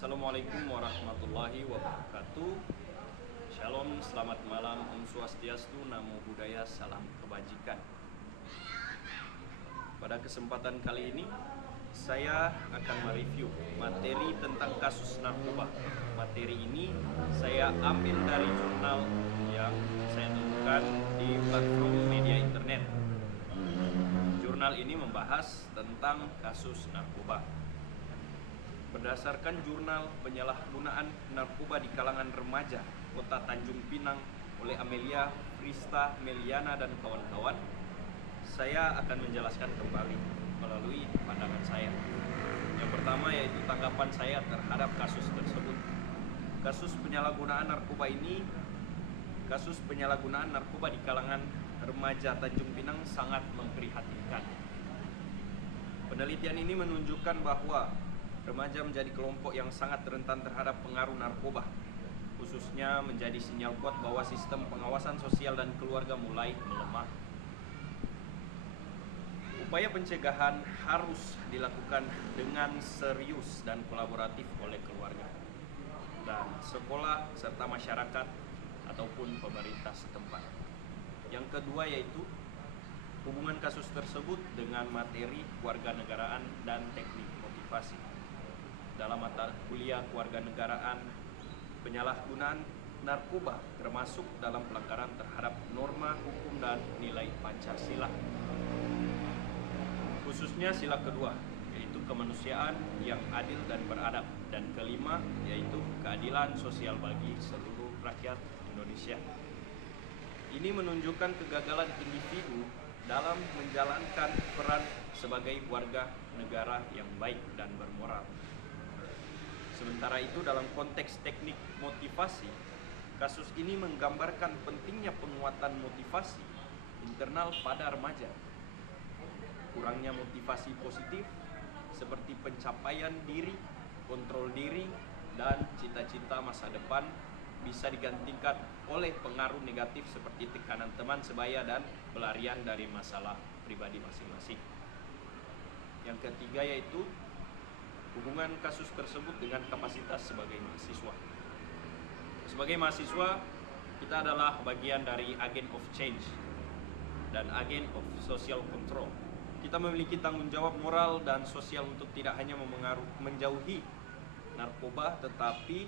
Assalamualaikum warahmatullahi wabarakatuh. Shalom, selamat malam, Om Swastiastu, Namo Buddhaya, salam kebajikan. Pada kesempatan kali ini saya akan mereview materi tentang kasus narkoba. Materi ini saya ambil dari jurnal yang saya temukan di platform media internet. Jurnal ini membahas tentang kasus narkoba. Berdasarkan jurnal penyalahgunaan narkoba di kalangan remaja Kota Tanjung Pinang oleh Amelia, Krista, Meliana, dan kawan-kawan, saya akan menjelaskan kembali melalui pandangan saya. Yang pertama yaitu tanggapan saya terhadap kasus tersebut. Kasus penyalahgunaan narkoba di kalangan remaja Tanjung Pinang sangat memprihatinkan. Penelitian ini menunjukkan bahwa remaja menjadi kelompok yang sangat rentan terhadap pengaruh narkoba, khususnya menjadi sinyal kuat bahwa sistem pengawasan sosial dan keluarga mulai melemah. Upaya pencegahan harus dilakukan dengan serius dan kolaboratif oleh keluarga dan sekolah serta masyarakat ataupun pemerintah setempat. Yang kedua yaitu hubungan kasus tersebut dengan materi kewarganegaraan dan teknik motivasi. Dalam mata kuliah kewarganegaraan, penyalahgunaan narkoba termasuk dalam pelanggaran terhadap norma hukum dan nilai Pancasila, khususnya sila kedua yaitu kemanusiaan yang adil dan beradab, dan kelima yaitu keadilan sosial bagi seluruh rakyat Indonesia. Ini menunjukkan kegagalan individu dalam menjalankan peran sebagai warga negara yang baik dan bermoral. Sementara itu dalam konteks teknik motivasi, kasus ini menggambarkan pentingnya penguatan motivasi internal pada remaja. Kurangnya motivasi positif seperti pencapaian diri, kontrol diri, dan cita-cita masa depan bisa digantikan oleh pengaruh negatif seperti tekanan teman sebaya dan pelarian dari masalah pribadi masing-masing. Yang ketiga yaitu hubungan kasus tersebut dengan kapasitas sebagai mahasiswa. Sebagai mahasiswa, kita adalah bagian dari agent of change dan agent of social control. Kita memiliki tanggung jawab moral dan sosial untuk tidak hanya menjauhi narkoba, tetapi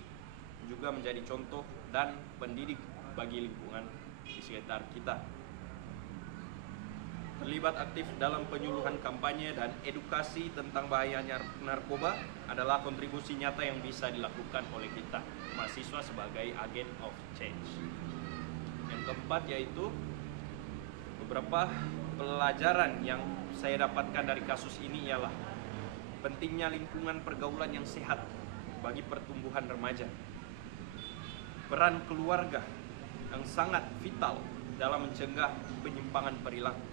juga menjadi contoh dan pendidik bagi lingkungan di sekitar kita. Terlibat aktif dalam penyuluhan kampanye dan edukasi tentang bahayanya narkoba adalah kontribusi nyata yang bisa dilakukan oleh kita, mahasiswa, sebagai agent of change. Yang keempat yaitu beberapa pelajaran yang saya dapatkan dari kasus ini ialah pentingnya lingkungan pergaulan yang sehat bagi pertumbuhan remaja, peran keluarga yang sangat vital dalam mencegah penyimpangan perilaku,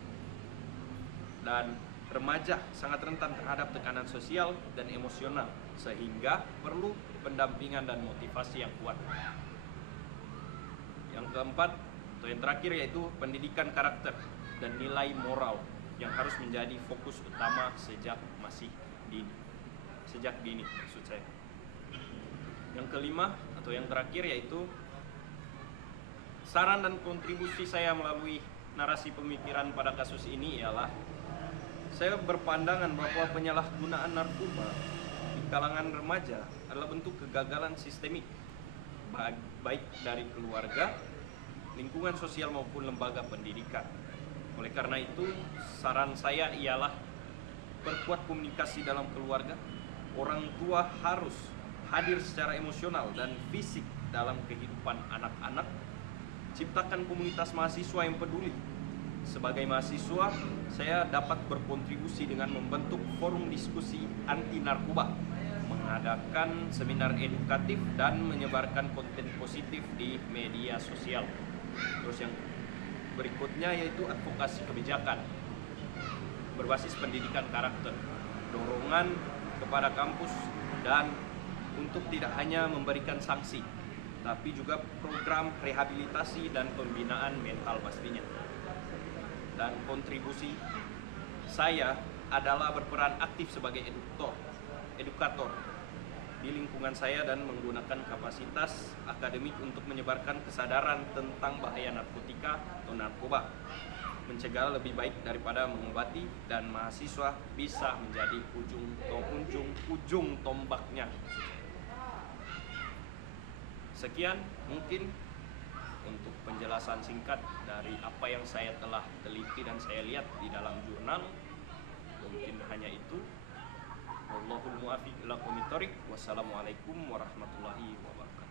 dan remaja sangat rentan terhadap tekanan sosial dan emosional sehingga perlu pendampingan dan motivasi yang kuat. Yang keempat atau yang terakhir yaitu pendidikan karakter dan nilai moral yang harus menjadi fokus utama sejak dini maksud saya. Yang kelima atau yang terakhir yaitu saran dan kontribusi saya melalui narasi pemikiran pada kasus ini ialah saya berpandangan bahwa penyalahgunaan narkoba di kalangan remaja adalah bentuk kegagalan sistemik baik dari keluarga, lingkungan sosial maupun lembaga pendidikan. Oleh karena itu, saran saya ialah perkuat komunikasi dalam keluarga. Orang tua harus hadir secara emosional dan fisik dalam kehidupan anak-anak. Ciptakan komunitas mahasiswa yang peduli. Sebagai mahasiswa, saya dapat berkontribusi dengan membentuk forum diskusi anti narkoba, mengadakan seminar edukatif, dan menyebarkan konten positif di media sosial. Terus yang berikutnya yaitu advokasi kebijakan berbasis pendidikan karakter, dorongan kepada kampus dan untuk tidak hanya memberikan sanksi, tapi juga program rehabilitasi dan pembinaan mental pastinya. Dan kontribusi saya adalah berperan aktif sebagai edukator di lingkungan saya dan menggunakan kapasitas akademik untuk menyebarkan kesadaran tentang bahaya narkotika atau narkoba, mencegah lebih baik daripada mengobati, dan mahasiswa bisa menjadi ujung tombaknya. Sekian mungkin untuk penjelasan singkat dari apa yang saya telah teliti dan saya lihat di dalam jurnal. Mungkin hanya itu. Wallahul muwaffiq ila aqwamit thoriq. Wassalamualaikum warahmatullahi wabarakatuh.